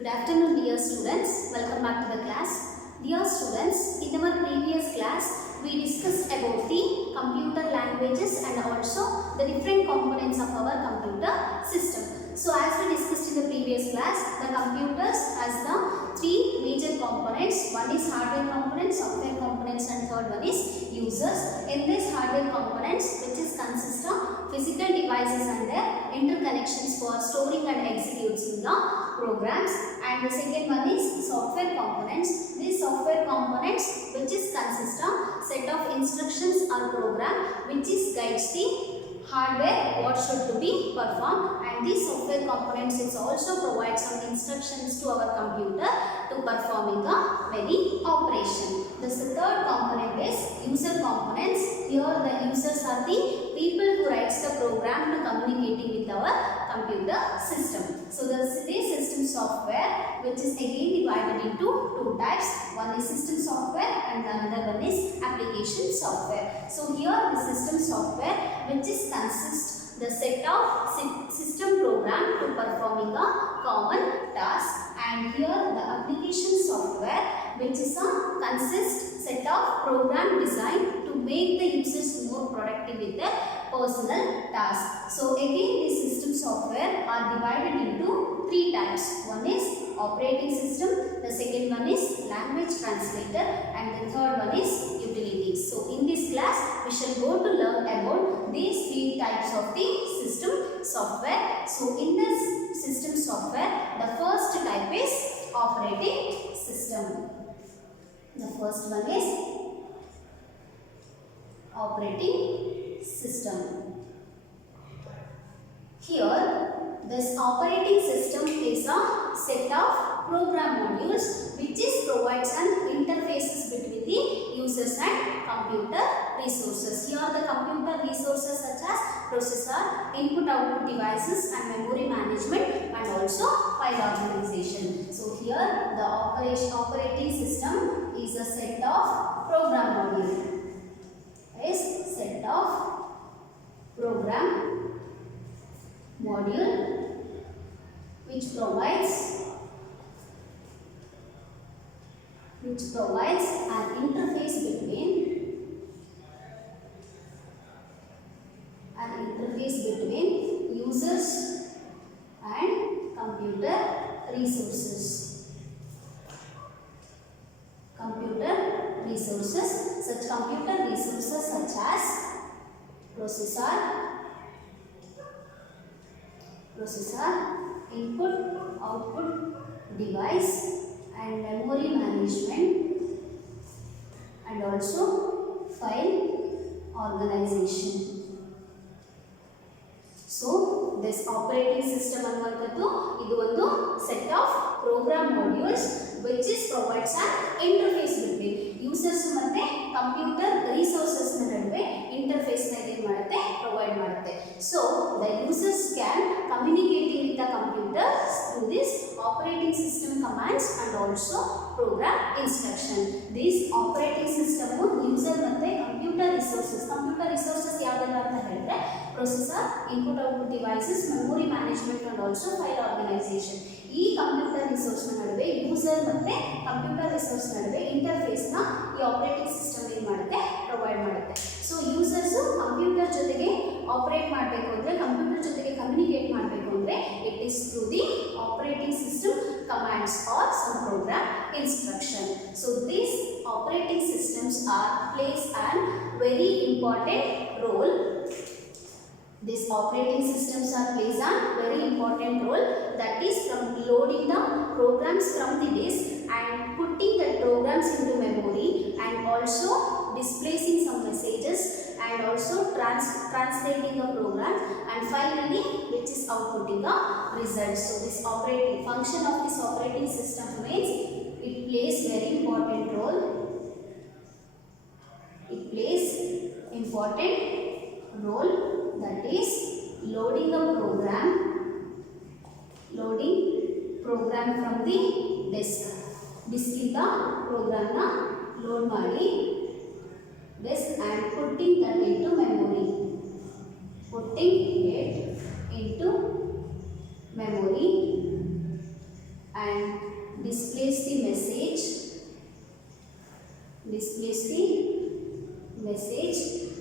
Good afternoon dear students, welcome back to the class. Dear students, in our previous class we discussed about the computer languages and also the different components of our computer system. So as we discussed in the previous class, the computers has the three major components. One is hardware components, software components and third one is users. In this hardware components which is consist of physical devices and their interconnections for storing and executing the programs, and the second one is software components. These software components which is consist of set of instructions or program which is guides the hardware what should to be performed, and these software components it also provide some instructions to our computer to performing a many operation. Thus the third component is user components. Here the users are the people who writes the program to communicating with our computer system. So the system software which is again divided into two types. One is system software and another one is application software. So here the system software which is consists the set of system program to performing a common task, and here the application software which is a consist set of program designed to make the users more productive with their personal tasks. So again the system software are divided into three types. One is operating system, the second one is language translator, and the third one is utilities. So in this class we shall go to learn about these three types of the system software. So in this system software, the first type is operating system. The first one is operating system. Here this operating system is a set of program modules which is provides an interfaces between the users and computer resources. Here the computer resources such as processor, input output devices and memory management and also file organization. So here the operating system is a set of program module. Is set of program module which provides an interface between users and computer resources. Such computer resources such as processor, input output device and memory management and also file organization. So this operating system ಅನ್ನುವಂಥದ್ದು ಇದು ಒಂದು set of program modules which is provides an interface between users ಮತ್ತೆ computer resources ನಡುವೆ interface ನ ಏನು ಮಾಡುತ್ತೆ provide ಮಾಡುತ್ತೆ. So the users can communicating with the computer through this operating system commands and also program instruction. This operating system user ಮತ್ತೆ computer resources ಯಾವೆಲ್ಲ ಅಂತ ಹೇಳಿದ್ರೆ processor, input output devices, memory management and also file organization. ಈ computer resource ನಡುವೆ user ಮತ್ತೆ computer resource ನಡುವೆ interface ನ ಈ ಆಪರೇಟಿಂಗ್ ಸಿಸ್ಟಮ್ ಏನು ಮಾಡುತ್ತೆ ಪ್ರೊವೈಡ್ ಮಾಡುತ್ತೆ. ಸೊ ಯೂಸರ್ಸ್ ಕಂಪ್ಯೂಟರ್ ಜೊತೆಗೆ ಆಪರೇಟ್ ಮಾಡಬೇಕು ಅಂದ್ರೆ ಕಂಪ್ಯೂಟರ್ ಜೊತೆಗೆ ಕಮ್ಯುನಿಕೇಟ್ ಮಾಡಬೇಕು ಅಂದ್ರೆ it is through the operating system commands or some program instruction. So these operating systems are place on very important role. These operating systems are plays a very important role, that is from loading the programs from the disk and putting the programs into memory and also displacing some messages and also translating a program and finally which is outputting a result. So this operating function of this operating system means it plays very important role. It plays important role, that is loading a program from the disk ಇಂದ program na load ಮಾಡಿ disk and putting it into memory and displays the message,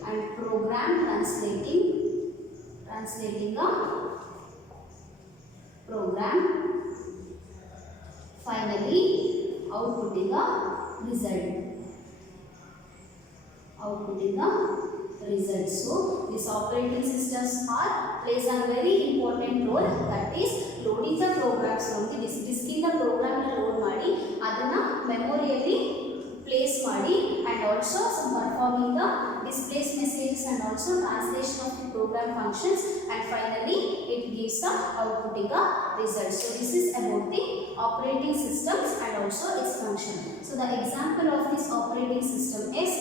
and program translating a program, finally outputting a result. So these operating systems plays a very important role, that is loading the programs from the disking the program load ಮಾಡಿ ಅದನ್ನ ಮೆಮೊರಿಯಲ್ಲಿ place ಮಾಡಿ, and also some performing the displays messages and also translation of the program functions, and finally it gives the outputting a result. So this is about the operating systems and also its function. So the example of this operating system is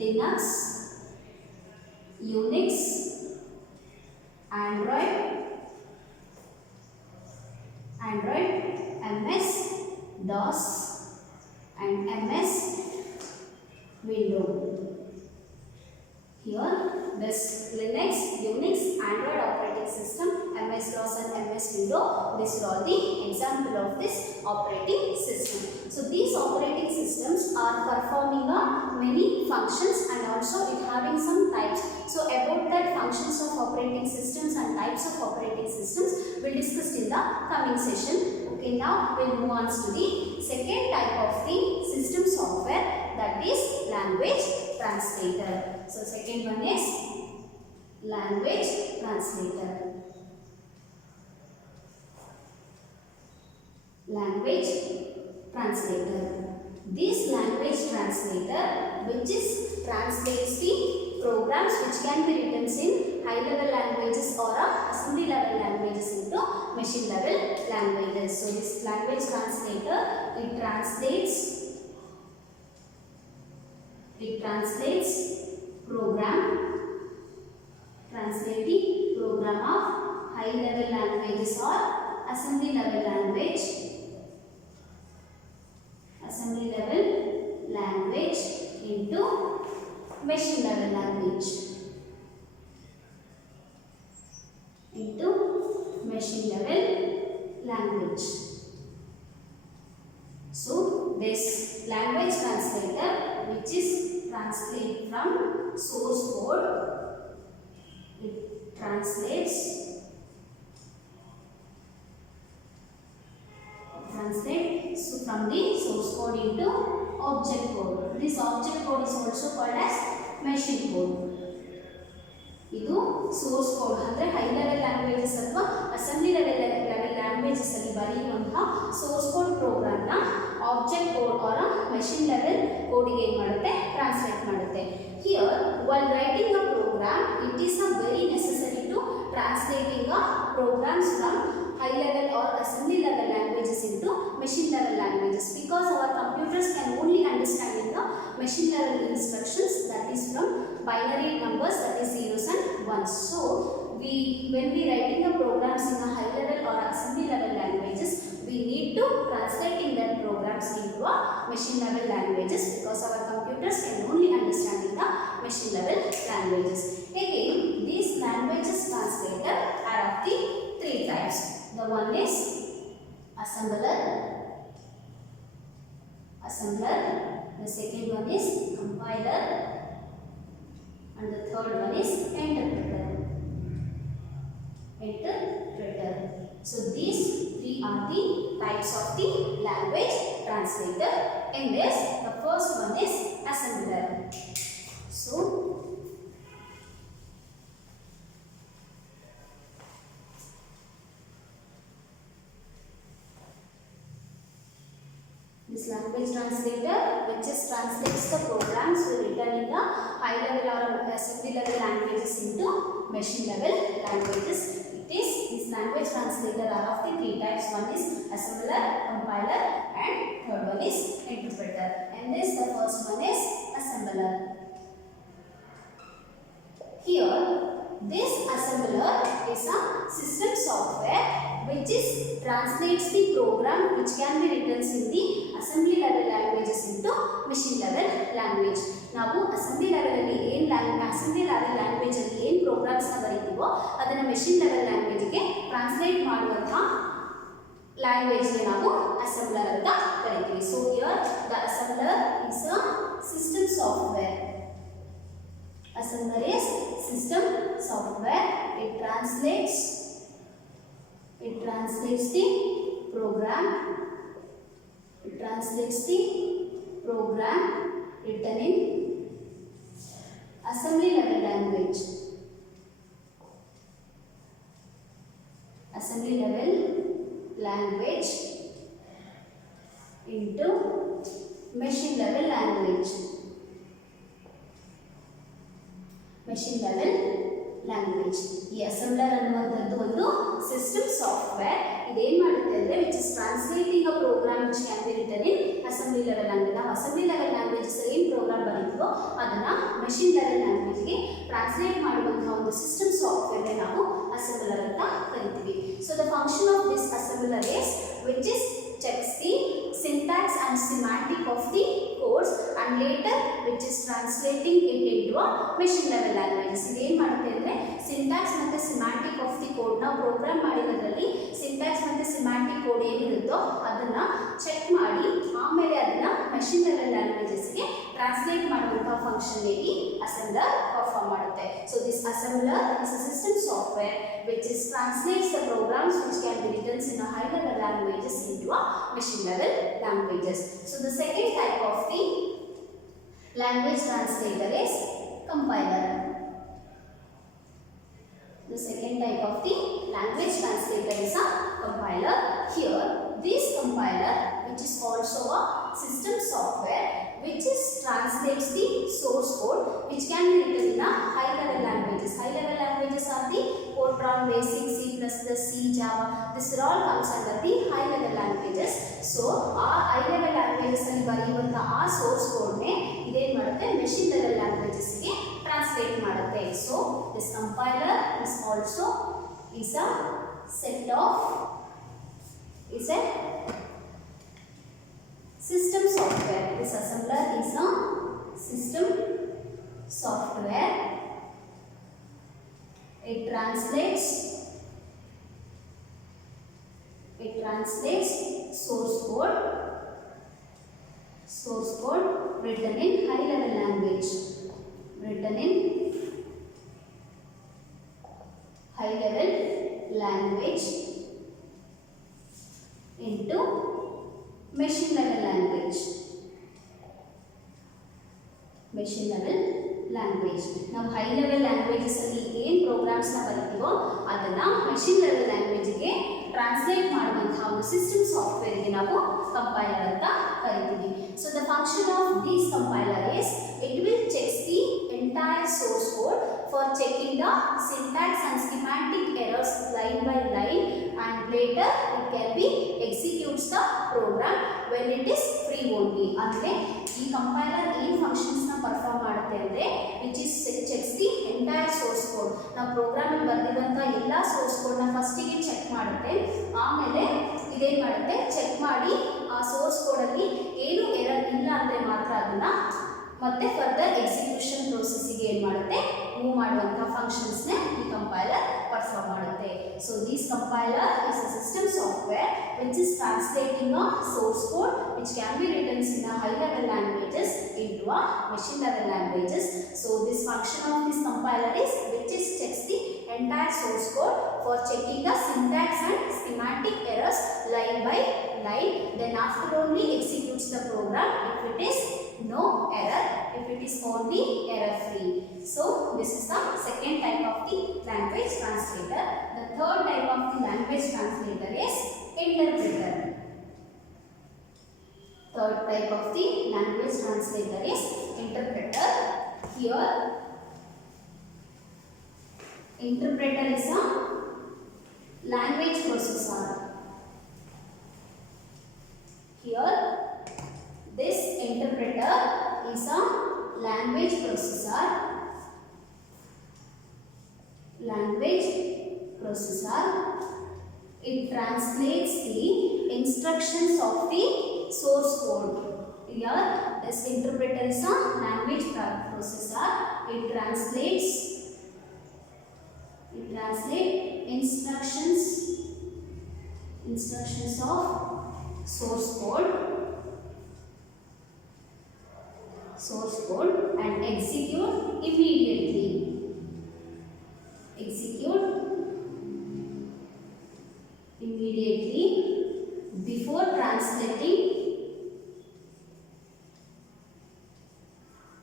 Linux, Unix, Android, MS DOS and MS Windows. Here this Linux, Unix, Android operating system, MS DOS and MS Windows, these are all the example of this operating system. So these operating systems are performing many functions and also it having some types. So about that functions of operating systems and types of operating systems we'll discuss in the coming session. Okay, now we'll move on to the second type of the system software, that is language translator. So second one is language translator. Language translator. This language translator which is translates the programs which can be written in high level languages or assembly level languages into machine level languages. So this language translator it translates translating program of high level languages or assembly level language into machine level language. So this language translator which is translate from source code, it translates from the source code into object code. This object code is also called as machine code. ಇದು source code ಅಂದ್ರೆ high level languages ಅಥವಾ assembly level languages ಅಲ್ಲಿ ಬರೆಯುವಂತಹ source code program ನ object code or machine level code ಗೆ ಏನು ಮಾಡುತ್ತೆ translate ಮಾಡುತ್ತೆ. Here while writing a program it is very necessary to translating a programs from high level or assembly level languages into machine level languages, because our computers can only understand the machine level instructions, that is from binary numbers, that is zeros and ones. So when we writing the programs in a high level or assembly level languages, we need to translating that programs into a machine level languages, because our computers can only understand the machine level languages. Again, these languages translator are of the three types. The one is assembler, the second one is compiler, and the third one is interpreter. So these three are the types of the language translator. In this, the first one is assembler. So this language translator which is translates the programs written in the high level or assembly level languages into machine level languages. This language translator are of the three types. One is assembler, compiler, and third one is interpreter. And this the first one is assembler. Here this assembler is a system software which is translates the program which can be written in the assembly level languages into machine level language. ನಾವು assembly level ಅಲ್ಲಿ assembly level language ಅಲ್ಲಿ ಏನು programs ನ ಬರೀತೀವೋ ಅದನ್ನ machine level language ಗೆ translate ಮಾಡುವಂತ language ಗೆ ನಾವು assembler ಅಂತ ಕರೀತೀವಿ. So here the assembler is a system software. Assembler is system software. It translates the program. It translates the program written in assembly level language. Assembly level language into machine level language. Machine level language. ಈ assembler ಅನ್ನುವಂಥದ್ದು ಒಂದು system software. ಇದೇನು ಮಾಡುತ್ತೆ ಅಂದರೆ which is translating a program which can be written in assembly level language. ನಾವು assembly level languages ಏನು program ಬರೀತೀವೋ ಅದನ್ನು ಮೆಷಿನ್ ಲೆವೆಲ್ ಲ್ಯಾಂಗ್ವೇಜ್ಗೆ ಟ್ರಾನ್ಸ್ಲೇಟ್ ಮಾಡುವಂತಹ ಒಂದು ಸಿಸ್ಟಮ್ ಸಾಫ್ಟ್ವೇರ್ಗೆ ನಾವು ಅಸೆಂಬ್ಲರ್ ಅಂತ ಕರಿತೀವಿ. So the function of this assembler is which is checks the syntax and semantic of the codes and later which is translating it into a machine level language. ಇದು ಏನು ಮಾಡುತ್ತೆ ಅಂದರೆ syntax ಮತ್ತು semantic of the code ನಾವು program ಮಾಡಿರೋದ್ರಲ್ಲಿ syntax ಮತ್ತು semantic code ಏನಿರುತ್ತೋ ಅದನ್ನು check ಮಾಡಿ ಆಮೇಲೆ ಅದನ್ನು ಮೆಷಿನ್ ಲೆವೆಲ್ ಲ್ಯಾಂಗ್ವೇಜಸ್ಗೆ ಟ್ರಾನ್ಸ್ಲೇಟ್ ಮಾಡುವಂತಹ ಫಂಕ್ಷನ್ ಈ ಅಸೆಂಬ್ಲರ್ ಪರ್ಫಾರ್ಮ್ ಮಾಡುತ್ತೆ. So this assembler is a system software which is translates the programs which can be written in a high level languages into a machine level languages. So the second type of the language translator is compiler. The second type of the language translator is a compiler. Here this compiler which is also a system software which is translates the source code which can be written in a high level languages. High level languages are the Fortran, Basic, C++, C, Java. This all comes under the high level languages. So our high level languages ಅಲ್ಲಿ ಬರೆಯುವಂತ ಆ source code ನೇ ಇದೇನು ಮಾಡುತ್ತೆ machine level languages ಗೆ translate ಮಾಡುತ್ತೆ. So this compiler is also is a set of system software. This assembler is a system software. It translates source code written in high level language. Written in high level language into machine level language. Machine level language. ನಾವು high level languages ಅಲ್ಲಿ ಏನು programmes ನ ಬರೀತೀವೋ ಅದನ್ನ machine level language ಗೆ translate ಮಾಡುವಂತಹ ಒಂದು system software ಗೆ ನಾವು ಕಂಪೈಲರ್ ಅಂತ ಕರಿತೀವಿ. So the function of this compiler is it will cheques the entire source code for checking the syntax and schematic errors line by line and later it can be executes the program when it is free only. ಅಂದ್ರೆ ಈ compiler ಏನು functions ನ perform ಮಾಡುತ್ತೆ ಅಂದ್ರೆ which is checks the entire source code. ನಾವು program ಅಲ್ಲಿ ಬರೆದಿರುವಂತ ಎಲ್ಲಾ source code ನ ಫಸ್ಟ್ ಗೆ ಚೆಕ್ ಮಾಡುತ್ತೆ, ಆಮೇಲೆ ಇದೇನು ಮಾಡುತ್ತೆ ಚೆಕ್ ಮಾಡಿ ಆ ಸೋರ್ಸ್ ಕೋಡ್ ಅಲ್ಲಿ ಏನು ಎರರ್ ಇಲ್ಲ ಅಂದ್ರೆ ಮಾತ್ರ ಅದನ್ನ ಮತ್ತೆ ಫರ್ದರ್ ಎಕ್ಸಿಕ್ಯೂಷನ್ ಪ್ರೋಸೆಸ್ಗೆ ಏನು ಮಾಡುತ್ತೆ ಮೂವ್ ಮಾಡುವಂತ ಫಂಕ್ಷನ್ಸ್ ನ ಈ ಕಂಪೈಲರ್ ಪರ್ಫಾರ್ಮ್ ಮಾಡುತ್ತೆ. So this compiler is a system software which is translating a source code which can be written in a high level languages into a machine level languages. So this function of this compiler is which is checks the entire source code for checking the syntax and schematic errors line by line, then after only executes the program if it is no error, if it is only error free. So this is the second type of the language translator. The third type of the language translator is interpreter. Third type of the language translator is interpreter. Here interpreter is a language processor. Here this interpreter is a language processor. It translates the instructions of the source code. Here this interpreter is a language processor. It translates instructions Instructions of source code and execute immediately.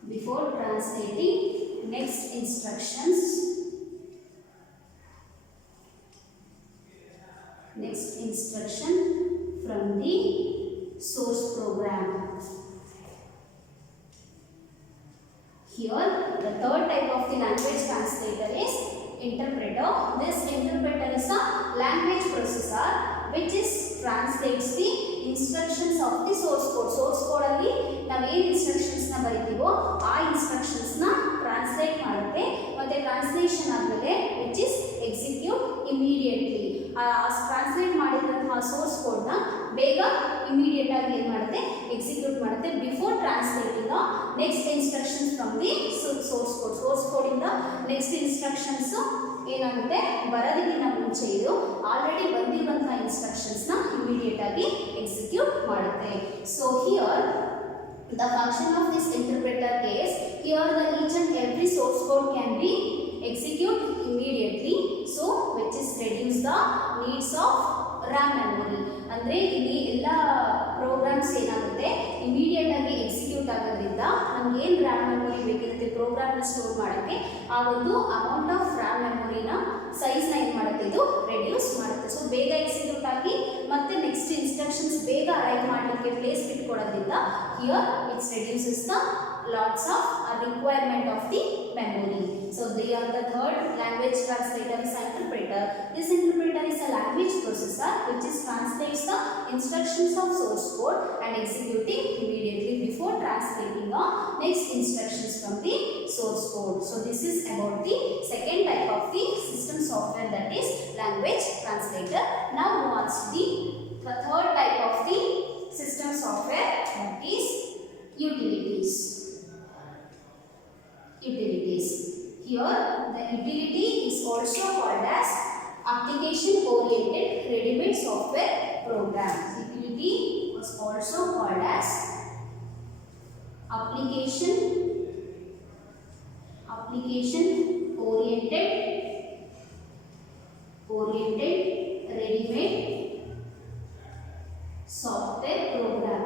Before translating next instructions from the source program. Here, the third type of the language translator is interpreter. This interpreter is a language processor which translates the instructions of the source code. Source code alli ನಾವು ಏನು instructions ನ ಬರೀತೀವೋ ಆ instructions ನ translate ಮಾಡುತ್ತೆ ಮತ್ತೆ translation ಆದಮೇಲೆ which is execute immediately. ಆ translate ಮಾಡಿದಂತಹ ಸೋರ್ಸ್ ಕೋಡ್ ನ ಬೇಗ ಇಮಿಡಿಯೇಟ್ ಆಗಿ ಏನು ಮಾಡುತ್ತೆ ಎಕ್ಸಿಕ್ಯೂಟ್ ಮಾಡುತ್ತೆ before translating next instructions from the source code ಇಂದ ನೆಕ್ಸ್ಟ್ ಇನ್ಸ್ಟ್ರಕ್ಷನ್ಸ್ ಏನಾಗುತ್ತೆ ಬರೋದಕ್ಕಿಂತ ಮುಂಚೆ ಇದು ಆಲ್ರೆಡಿ ಬಂದಿರುವಂತಹ ಇನ್ಸ್ಟ್ರಕ್ಷನ್ಸ್ ನ ಇಮಿಡಿಯೇಟ್ ಆಗಿ ಎಕ್ಸಿಕ್ಯೂಟ್ ಮಾಡುತ್ತೆ. So here the function of this interpreter is here the each and every source code can be execute immediately, so which is reduce the needs of RAM memory. ಅಂದ್ರೆ ಇಲ್ಲಿ ಎಲ್ಲ programmes ಏನಾಗುತ್ತೆ immediate ಆಗಿ execute ಆಗೋದ್ರಿಂದ ನಮ್ಗೆ ಏನು RAM memory ಬೇಕಿರುತ್ತೆ program ನ store ಮಾಡೋಕ್ಕೆ ಆ ಒಂದು ಅಮೌಂಟ್ ಆಫ್ RAM ಮೆಮೊರಿನ ಸೈಜ್ ನ ಏನು ಮಾಡುತ್ತೆ ಇದು ರೆಡ್ಯೂಸ್ ಮಾಡುತ್ತೆ. ಸೊ ಬೇಗ ಎಕ್ಸಿಕ್ಯೂಟ್ ಆಗಿ ಮತ್ತೆ ನೆಕ್ಸ್ಟ್ ಇನ್ಸ್ಟ್ರಕ್ಷನ್ಸ್ ಬೇಗ ಅರೈವ್ ಮಾಡಲಿಕ್ಕೆ ಪ್ಲೇಸ್ ಬಿಟ್ಕೊಡೋದ್ರಿಂದ here it's reduces the lots of requirement of the memory. So they are the third language translator is interpreter. This interpreter is a language processor which translates the instructions of source code and executing immediately before translating the next instructions from the source code. So this is about the second type of the system software, that is language translator. Now move on to the third type of the system software, that is utilities. Here the utility is also called as application oriented ready-made software program. Utility was also called as application oriented ready-made software program.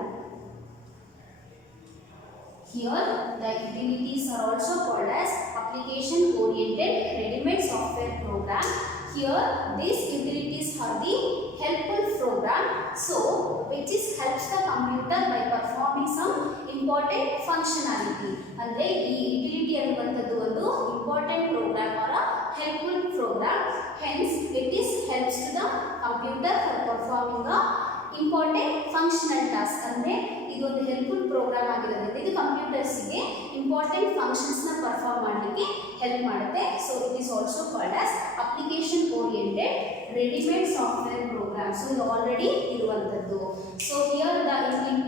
Here the utilities are also called as application oriented ready-made software program. Here these utilities are the helpful program, so which helps the computer by performing some important functionality. Andre ee utility ಅನ್ನುವಂತದ್ದು ಒಂದು important program or a helpful program, hence it helps to the computer for performing a important functional task. ಅಂದ್ರೆ ಇದೊಂದು helpful program ಆಗಿರೋದ್ರಿಂದ ಇದು computers ಗೆ important functions ನ perform ಮಾಡಲಿಕ್ಕೆ help ಮಾಡುತ್ತೆ. So it is also called as application oriented readymade software program. So ಇದು already ಇರುವಂತದ್ದು. So here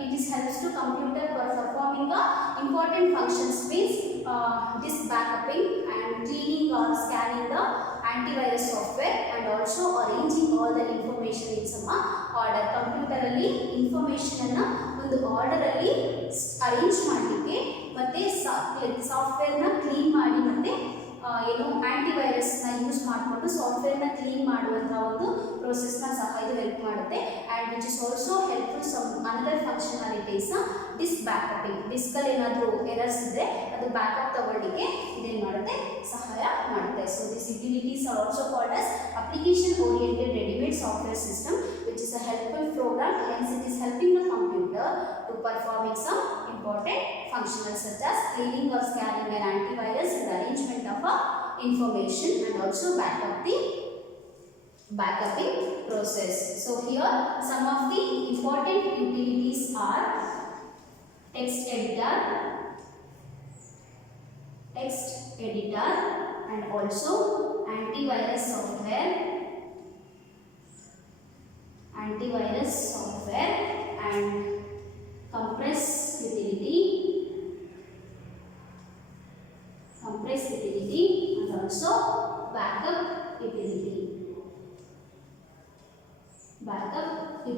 it is helps to computer for performing important functions means disk backupping and cleaning or scanning the antivirus software and also arranging all the information in some order. Computer ಅಲ್ಲಿ information ಅನ್ನು ಒಂದು order ಅಲ್ಲಿ arrange ಮಾಡಲಿಕ್ಕೆ ಮತ್ತೆ software ನ clean ಮಾಡಿ ಮತ್ತೆ ಏನು ಆಂಟಿವೈರಸ್ ನ ಯೂಸ್ ಮಾಡಿಕೊಂಡು ಸಾಫ್ಟ್ವೇರ್ ನ ಕ್ಲೀನ್ ಮಾಡುವಂತಹ ಒಂದು ಪ್ರೋಸೆಸ್ ನ ಸಹ ಇದು ಹೆಲ್ಪ್ ಮಾಡುತ್ತೆ. And which is also helpful some another functionalities disk backupping. Disk ಅಲ್ಲಿ ಏನಾದರೂ ಎರರ್ಸ್ ಇದ್ರೆ ಅದು ಬ್ಯಾಕಪ್ ತಗೊಳ್ಳಿಕ್ಕೆ ಇದೇನು ಮಾಡುತ್ತೆ ಸಹಾಯ ಮಾಡುತ್ತೆ. So this utilities are also called as application oriented readymade software system which is a helpful program, hence it is helping the computer to performing some important functions such as cleaning or scanning an antivirus and arrangement of information and also backupping process. So here some of the important utilities are text editor and also antivirus software and compress utility and also backup utility.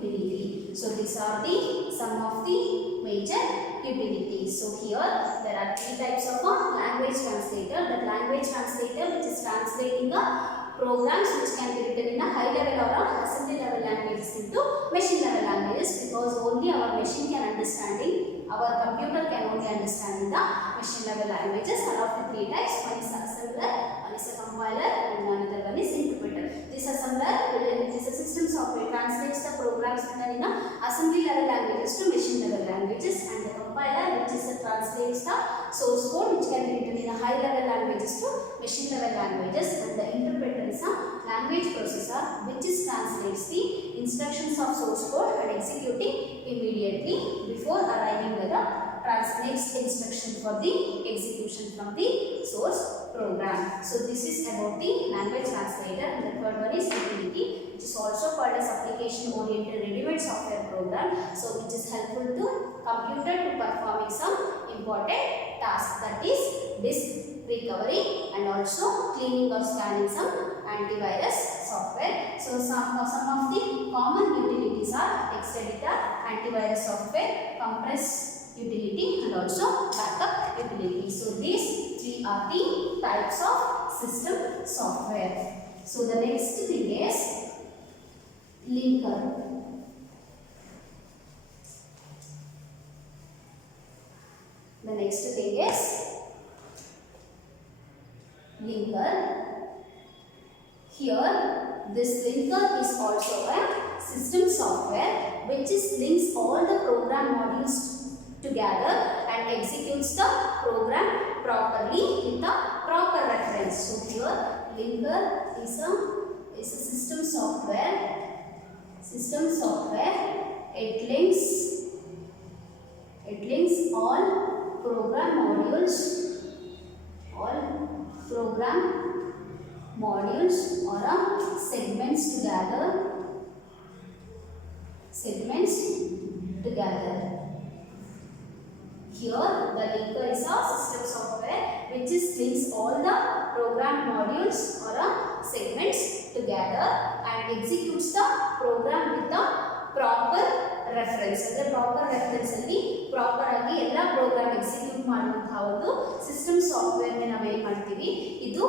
utility. So these are the some of the major utilities. So here there are three types of a language translator. The language translator which is translating the programs which can be written in a high level or a assembly level languages into machine level languages, because only our machine can understanding, our computer can only understand the machine level languages. One of the three types, one is assembler, one is a compiler, and another one is interpreter. This assembler, it is a system software, translates the programs written in a assembly level languages to machine level languages, and the compiler, which is a translates the source code which can be written in a high level languages to machine level languages, and the interpreter is a language processor which is translates the instructions of source code and executing immediately before arriving at the next instruction for the execution from the source program. So this is about the language translator, and the third one is utility, which is also called as application oriented ready-made software program. So which is helpful to computer to performing some important tasks, that is disk recovery and also cleaning or scanning some antivirus software. So some of the common utilities are text editor, antivirus software, compress utility, and also backup utility. So these three are the types of system software. So the next thing is linker. The next thing is linker. Here this linker is also a system software which is links all the program modules together and executes the program properly with the proper reference. So here linker is a system software. It links all program modules or segments together. Here the linker is a system software which is links all the program modules or segments together and executes the program with the proper reference. The proper reference alli proper agi ella program execute ಮಾಡುವಂತಹ ಒಂದು system software ನ ನಾವು ಏನು ಮಾಡ್ತೀವಿ, ಇದು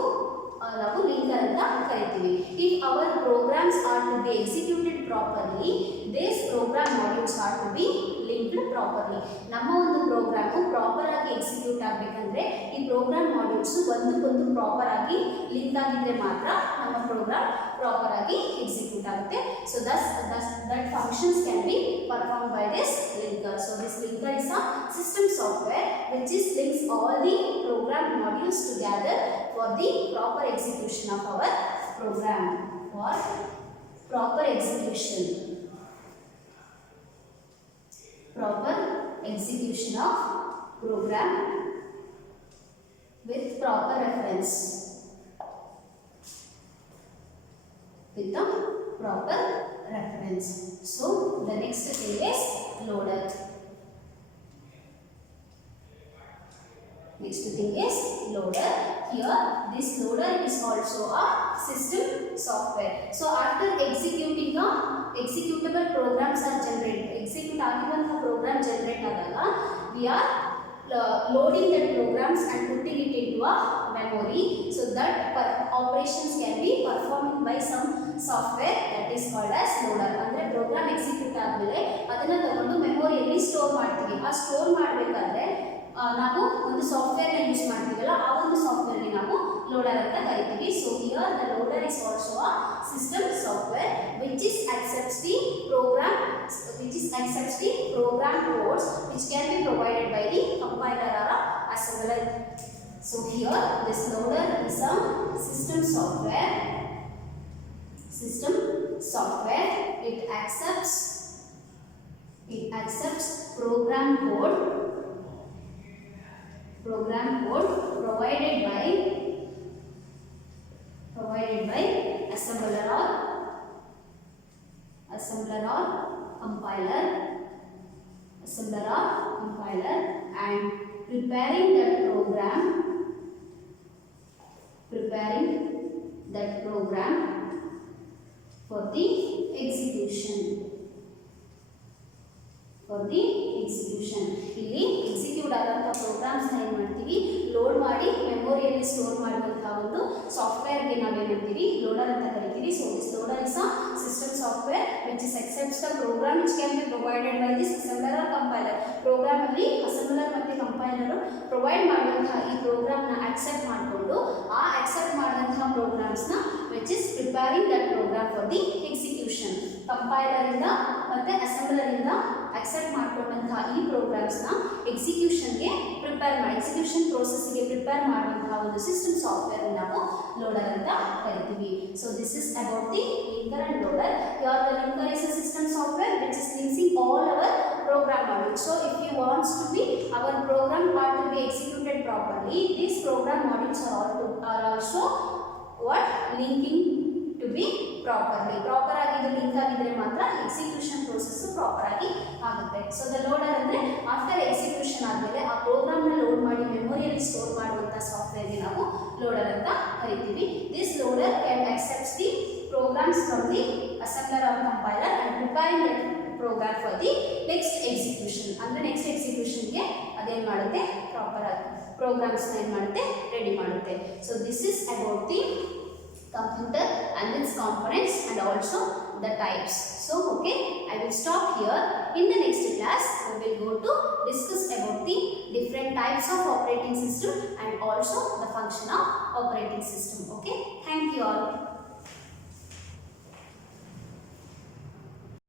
ನಾವು linker ಅಂತ ಕರಿತೀವಿ. If our programs are to be executed properly, these program modules are to be linked properly. ನಮ್ಮ ಒಂದು ಪ್ರೋಗ್ರಾಮ್ ಪ್ರಾಪರ್ ಆಗಿ ಎಕ್ಸಿಕ್ಯೂಟ್ ಆಗಬೇಕಂದ್ರೆ ಈ ಪ್ರೋಗ್ರಾಮ್ ಮಾಡ್ಯೂಲ್ಸ್ ಒಂದಕ್ಕೊಂದು ಪ್ರಾಪರ್ ಆಗಿ ಲಿಂಕ್ ಆಗಿದ್ರೆ ಮಾತ್ರ ನಮ್ಮ ಪ್ರೋಗ್ರಾಮ್ ಪ್ರಾಪರ್ ಆಗಿ ಎಕ್ಸಿಕ್ಯೂಟ್ ಆಗುತ್ತೆ. So that functions can be performed by this linker. So this linker is a system software which is links all the program modules together for the proper execution of our program. For proper execution of program with proper reference, with the proper reference. So the next thing is loader. Next thing is loader. Here this loader is also a system software. So after executing a executable programs are generated, execute ಆಗಿರುವಂತಹ program generate ಆದಾಗ we are loading the programs and putting it into a memory so that operations can be performed by some software that is called as loader. ಅಂದ್ರೆ program execute ಆದಮೇಲೆ ಅದನ್ನ ತಗೊಂಡು ಮೆಮೊರಿಯಲ್ಲಿ store ಮಾಡ್ತೀವಿ. ಆ store ಮಾಡಬೇಕಾದ್ರೆ ನಾವು ಒಂದು ಸಾಫ್ಟ್ವೇರ್ ನ ಯೂಸ್ ಮಾಡ್ತೀವಲ್ಲ, ಆ ಒಂದು ಸಾಫ್ಟ್ವೇರ್ ಗೆ ನಾವು loader ಅಂತ ಕರಿತೀವಿ. So here the loader is also a system software which accepts the program codes which can be provided by the compiler or assembler. So here this loader is a system software. It accepts program code provided by assembler or compiler, and preparing that program for the execution. the execution. ಇಲ್ಲಿ execute ಆದಂಥ ಪ್ರೋಗ್ರಾಮ್ಸ್ನ ಏನು ಮಾಡ್ತೀವಿ, load ಮಾಡಿ ಮೆಮೊರಿಯಲ್ಲಿ store ಮಾಡುವಂಥ ಒಂದು ಸಾಫ್ಟ್ವೇರ್ಗೆ ನಾವೇನು ಮಾಡ್ತೀವಿ, loader ಅಂತ ಕರಿತೀವಿ. So this loader is a system software which is accepts the program which can be provided by this assembler or compiler. Program ಅಲ್ಲಿ ಅಸೆಂಬ್ಲರ್ ಮತ್ತು ಕಂಪೈಲರ್ ಪ್ರೊವೈಡ್ ಮಾಡುವಂತಹ ಈ ಪ್ರೋಗ್ರಾಮ್ನ ಅಕ್ಸೆಪ್ಟ್ ಮಾಡಿಕೊಂಡು ಆ ಅಕ್ಸೆಪ್ಟ್ ಮಾಡಿದಂತಹ ಪ್ರೋಗ್ರಾಮ್ಸ್ನ which is preparing that program for the execution. ಕಂಪೈಲರಿಂದ ಮತ್ತು ಅಸೆಂಬ್ಲರಿಂದ ಅಕ್ಸೆಪ್ಟ್ ಮಾಡಿಕೊಂಡಂತಹ ಈ ಪ್ರೋಗ್ರಾಮ್ಸ್ನ ಎಕ್ಸಿಕ್ಯೂಷನ್ಗೆ ಎಕ್ಸಿಕ್ಯೂಷನ್ ಪ್ರೋಸೆಸ್ಗೆ ಪ್ರಿಪೇರ್ ಮಾಡುವಂತಹ ಒಂದು ಸಿಸ್ಟಮ್ ಸಾಫ್ಟ್ವೇರ್ ನಾವು ಲೋಡರ್ ಅಂತ ಕರಿತೀವಿ. So this is about the linker and loader. The linker is a system software which is linking all our program modules. So if you want to be our program part to be executed properly, these program modules are also what linking to be properly. Proper ಆಗಿ ಇದು link ಆಗಿದ್ರೆ ಮಾತ್ರ execution process proper ಆಗಿ ಆಗುತ್ತೆ. So the loader ಅಂದ್ರೆ after execution ಆದಮೇಲೆ ಆ ಪ್ರೋಗ್ರಾಮ್ನ load ಮಾಡಿ ಮೆಮೊರಿಯಲ್ಲಿ ಸ್ಟೋರ್ ಮಾಡುವಂಥ ಸಾಫ್ಟ್ವೇರ್ಗೆ ನಾವು ಲೋಡರ್ ಅಂತ ಕರಿತೀವಿ. This loader can accepts the programs from the assembler or compiler and preparing the program for the next execution. ಅಂದ್ರೆ ನೆಕ್ಸ್ಟ್ ಎಕ್ಸಿಕ್ಯೂಷನ್ಗೆ ಅದೇನು ಮಾಡುತ್ತೆ, ಪ್ರಾಪರ್ ಆಗಿ ಪ್ರೋಗ್ರಾಮ್ಸ್ನ ಏನು ಮಾಡುತ್ತೆ, ರೆಡಿ ಮಾಡುತ್ತೆ. So this is about the computer and its components and also the types. So okay, I will stop here. In the next class we will go to discuss about the different types of operating system and also the function of operating system. Okay, thank you all.